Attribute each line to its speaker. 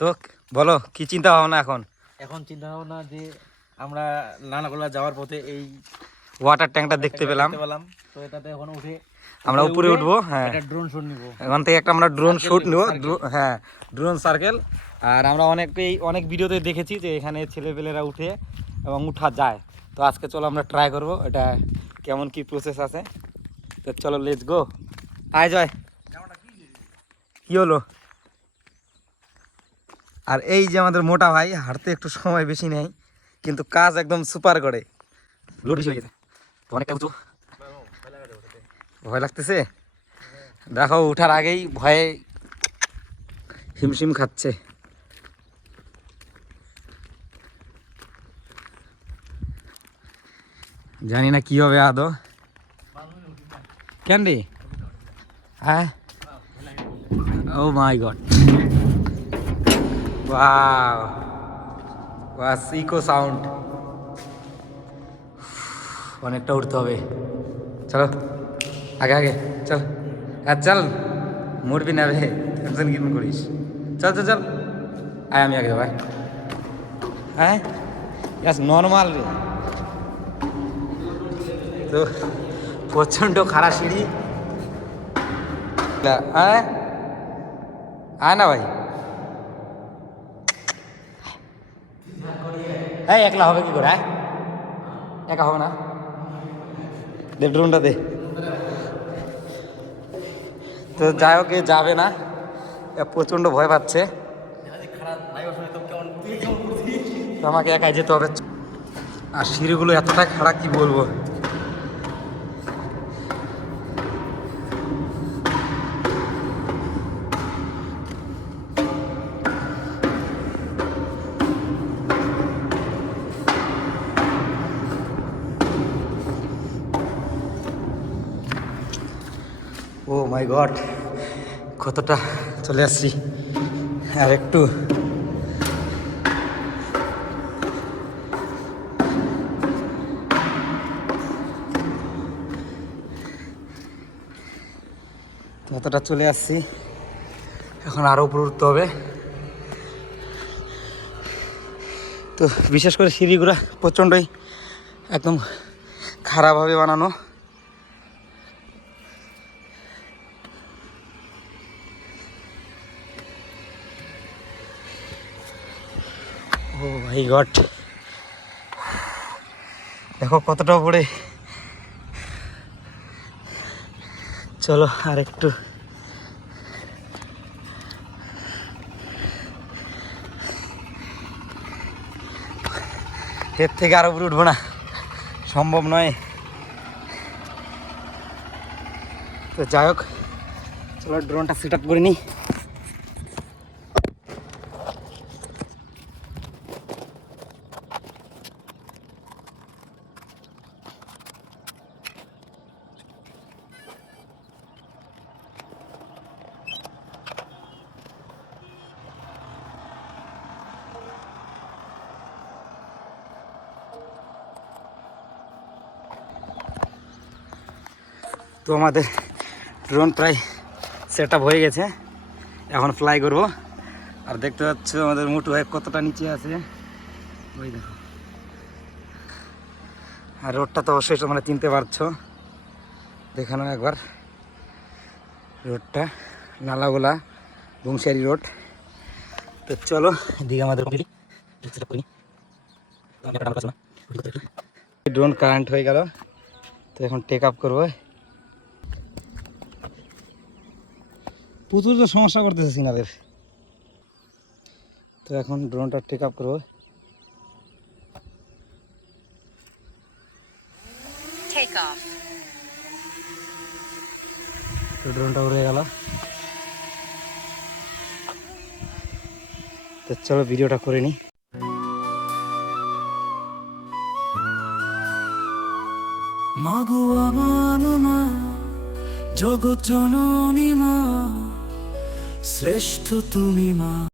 Speaker 1: তো বলো কি চিন্তা ভাবনা এখন?
Speaker 2: এখন চিন্তা ভাবনা যে আমরা নানাগোলা যাওয়ার পথে এই
Speaker 1: ওয়াটার ট্যাঙ্কটা দেখতে পেলাম।
Speaker 2: পেলাম। তো এটাতে এখন উঠে
Speaker 1: আমরা উপরে উঠবো হ্যাঁ।
Speaker 2: ড্রোন শট নিব।
Speaker 1: এখান থেকে একটা আমরা ড্রোন শুট নেব হ্যাঁ ড্রোন সার্কেল আর আমরা অনেকেই অনেক ভিডিওতে দেখেছি যে এখানে ছেলেপেলেরা উঠে এবং উঠা যায়। তো আজকে চলো আমরা ট্রাই করব এটা কেমন কি প্রসেস আছে। তো চলো লেটস গো আয় জয়। কি হলো? আর এই যে আমাদের মোটা ভাই হাঁটতে একটু সময় বেশি নেই কিন্তু কাজ একদম সুপার করে। লোড বেশি হয়ে গেছে। তো অনেকটা উঁচু। ভয় লাগতেছে? দেখো উঠার আগেই ভয়ে হিমশিম খাচ্ছে। জানি না কি হবে আদৌ। কেন রে হ্যাঁ? Oh my god. ওয়াও ওয়াস ইকো সাউন্ড অনেকটা উঠতে হবে। চলো আগে আগে চল। আর চল। মরবি না রে টেনশন কিন করিস। চল চল চল। আয় আমি আগে ভাই হ্যাঁ ইয়াস নর্মাল রে। তো প্রচণ্ড খারাপ সিঁড়ি। হ্যাঁ আয় না ভাই। হ্যাঁ একলা হবে কি করে হ্যাঁ? একা হবে না? ড্রোনটা দে। তো যাই হোক যাবে না। প্রচণ্ড প্রচণ্ড ভয় পাচ্ছে। আমাকে একাই যেতে হবে। আর সিঁড়িগুলো এতটা খারাপ কি বলব? মাই গড কতটা চলে আসছি। আর একটু কতটা চলে আসছি, এখন আরও উপরে উঠতে হবে। তো বিশেষ করে সিঁড়িগুলো প্রচণ্ডই একদম খারাপভাবে বানানো। Oh my God. দেখো কতটা উপরে। চলো আর একটু। এর থেকে আরও উপরে উঠবো না। সম্ভব নয়। তো যাই হোক, চলো ড্রোনটা সেট আপ করে নিই। তো আমাদের ড্রোন প্রায় সেট হয়ে গেছে। এখন ফ্লাই করব। আর দেখতে পাচ্ছ আমাদের মুটু ভাই কতটা নিচে আছে। ওই দেখো। আর রোডটা তো অবশ্যই তোমরা চিনতে পারছ। দেখানো একবার। রোডটা নালাগোলা বংশিয়ারি রোড তো চলো দিকে আমাদের ড্রোন কারেন্ট হয়ে গেল। তো এখন টেক আপ করব। প্রচুর তো সমস্যা করতেছে সিনাদের। তো এখন ড্রোনটা টেক আপ করব। ড্রোনটা উড়ে গেল। তো চলো ভিডিওটা করে নিই
Speaker 3: মাগো আমার মা জগৎ জননী মা শ্রেষ্ঠ তুমি মা।